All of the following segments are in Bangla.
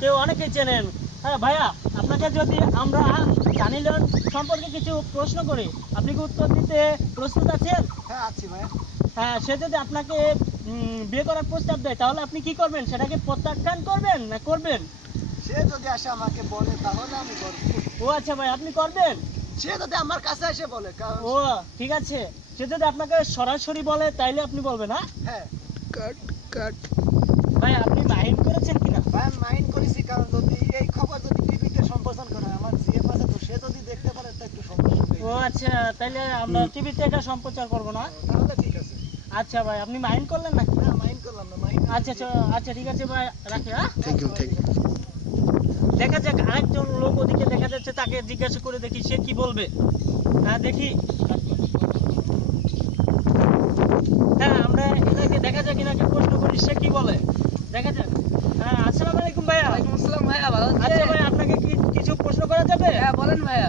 কেউ অনেকেই চেনেন। হ্যাঁ ভাইয়া, আপনাকে যদি আমরা সানি লিওন সম্পর্কে কিছু প্রশ্ন করি, আপনি কি উত্তর দিতে প্রস্তুত আছেন? হ্যাঁ আছি ভাইয়া। হ্যাঁ, সে যদি আপনাকে বিয়ে করার প্রস্তাব দেয় তাহলে আপনি কি করবেন? সেটাকে প্রত্যাখ্যান করবেন না করবেন? সে যদি আসে আমাকে বলে তাহলে আমি করবো। ও আচ্ছা ভাই, আপনি করবেন? সে যদি আমার কাছে এসে বলে ও ঠিক আছে, সে যদি আপনাকে সরাসরি বলে তাইলে আপনি বলবেন? হ্যাঁ। কাট কাট। ভাই আপনি মাইন্ড করেছেন কিনা? ভাই আমি মাইন্ড করেছি, কারণ যদি এই খবর যদি টিভিতে সম্প্রচার করে আমার জিএফ আছে, তো সে যদি দেখতে পারে তো একটু সমস্যা হবে। ও আচ্ছা, তাইলে আমরা টিভিতে এটা সম্প্রচার করব না? তাহলে ঠিক আছে। আচ্ছা ভাই, আপনি মাইন্ড করলেন না? না মাইন্ড করলাম না, মাইন্ড। আচ্ছা আচ্ছা ঠিক আছে ভাই, রাখি। Thank you thank you. দেখা যাক, আরেকজন লোক ওদিকে দেখা যাচ্ছে, তাকে জিজ্ঞাসা করে দেখি সে কি বলবে। হ্যাঁ দেখি। হ্যাঁ, আমরা এনাকে দেখা যাক, এনাকে প্রশ্ন করি সে কি বলে, দেখা যাক। হ্যাঁ, আসসালামু আলাইকুম ভাইয়া। ওয়ালাইকুম আসসালাম ভাইয়া, ভালো আছেন? আচ্ছা ভাই, আপনাকে কিছু প্রশ্ন করা যাবে? হ্যাঁ বলেন ভাইয়া।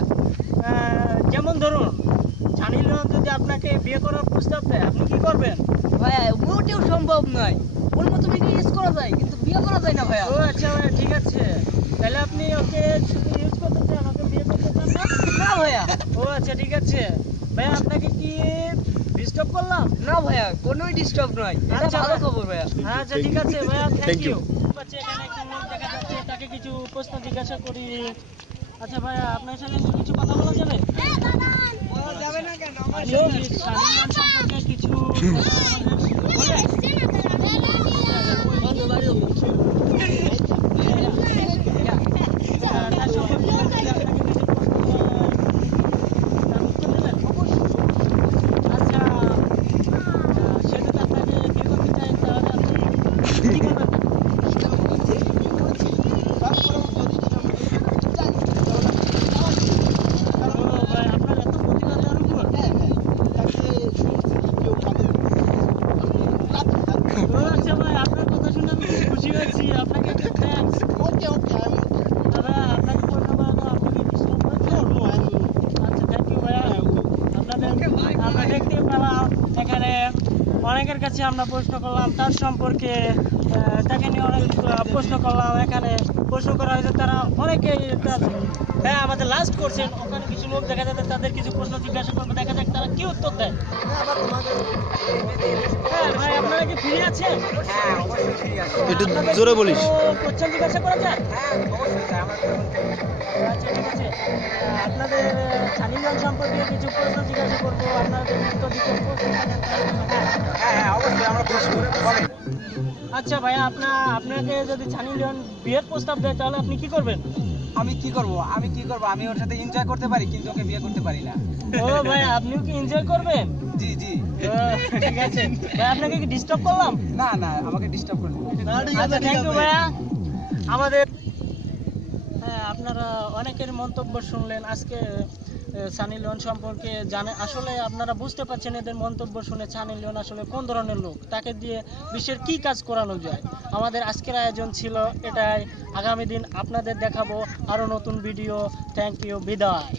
যেমন ধরুন, সানি লিওন যদি আপনাকে বিয়ে করার প্রস্তাব দেয়, আপনি কি করবেন? ভাইয়া মোটেও সম্ভব নয়। ওর মতো মেয়েকে ইউজ করা যায় কিন্তু বিয়ে করা যায় না ভাইয়া। ও আচ্ছা ভাই, ঠিক আছে, তাহলে আপনি ওকে শুধু ইউজ করতে চান, ওকে বিয়ে করতে চান না? না ভাইয়া। ও আচ্ছা ঠিক আছে ভাইয়া, আপনাকে কি ডিস্টার্ব করলাম? না ভাইয়া, কোনোই ডিস্টার্ব নয়, এটা আচ্ছা ভালো ভাই। খবর ভাইয়া। আচ্ছা ঠিক আছে ভাইয়া, থ্যাংক Thank ইউ। you. এখানে একজন লোক দেখা যাচ্ছে, তাকে কিছু প্রশ্ন জিজ্ঞাসা করি। আচ্ছা ভাইয়া, আপনার সাথে একটু কিছু কথা বলা যাবে? বলা যাবে না কেন? আপনিও কি সানি লিওন সম্পর্কে কিছু কথা আমাদের বলেন? বন্ধু বাড়ি তার সম্পর্কে যদি আপনাকে কিছু প্রশ্ন তার উত্তর দেবেন? আচ্ছা, সে যদি আপনাকে বিয়ে করতে চায় তাহলে আপনি কি করবেন? ও ভাই, আপনার এত প্রতিভা তার উপর? ও আচ্ছা ভাই, আপনার কথা শুনে আমি খুব খুশি হয়েছি, আপনাকে একটা থ্যাঙ্কস। দাদা, আপনাকে প্রশ্ন করা তো আপনাকে ডিস্টার্ব করেছে? আচ্ছা থ্যাংক ইউ ভাইয়া। আমরা দেখতে পেলাম এখানে অনেকের কাছে আমরা প্রশ্ন করলাম তার সম্পর্কে, তাকে নিয়ে অনেক প্রশ্ন করলাম, এখানে প্রশ্ন করা হয়েছে, তারা অনেকেই হ্যাঁ আমাদের লাস্ট করছেন, ওখানে কিছু লোক দেখা যাচ্ছে, তাদের কিছু প্রশ্ন জিজ্ঞাসা করবো, দেখা যাক তারা কি উত্তর দেয়। হ্যাঁ ভাই, আপনারা কি ফ্রি আছেন? হ্যাঁ অবশ্যই ফ্রি আছে। একটু আপনাদের জোরে কি বলিস। কোনো কোশ্চেন জিজ্ঞাসা করা যায়? হ্যাঁ অবশ্যই স্যার, আমার আচ্ছা ঠিক আছে, আপনাদের সানি লিওন সম্পর্কে কিছু প্রশ্ন জিজ্ঞাসা করবো, আপনারা যদি উত্তর দিতে প্রস্তুত থাকেন তাহলে হ্যাঁ। হ্যাঁ অবশ্যই আমরা প্রশ্ন বলেন। আচ্ছা ভাইয়া, আপনাকে যদি সানি লিওন বিয়ের প্রস্তাব দেয় তাহলে আপনি কি করবেন? আমি কি করব? আমি ওর সাথে এনজয় করতে পারি কিন্তু ওকে বিয়ে করতে পারি না। ও ভাই, আপনিও কি এনজয় করবেন? জি জি। ও, ঠিক আছে ভাই, আপনাকে কি ডিস্টার্ব করলাম? না না, আমাকে ডিস্টার্ব করবেন। আচ্ছা থ্যাংক ইউ ভাইয়া। আমাদের হ্যাঁ, আপনারা অনেকের মন্তব্য শুনলেন আজকে সানি লিওন সম্পর্কে জানে, আসলে আপনারা বুঝতে পারছেন এদের মন্তব্য শুনে সানি লিওন আসলে কোন ধরনের লোক, তাকে দিয়ে বিশ্বের কি কাজ করানো যায়। আমাদের আজকের আয়োজন ছিল এটাই, আগামী দিন আপনাদের দেখাবো আরও নতুন ভিডিও। থ্যাংক ইউ, বিদায়।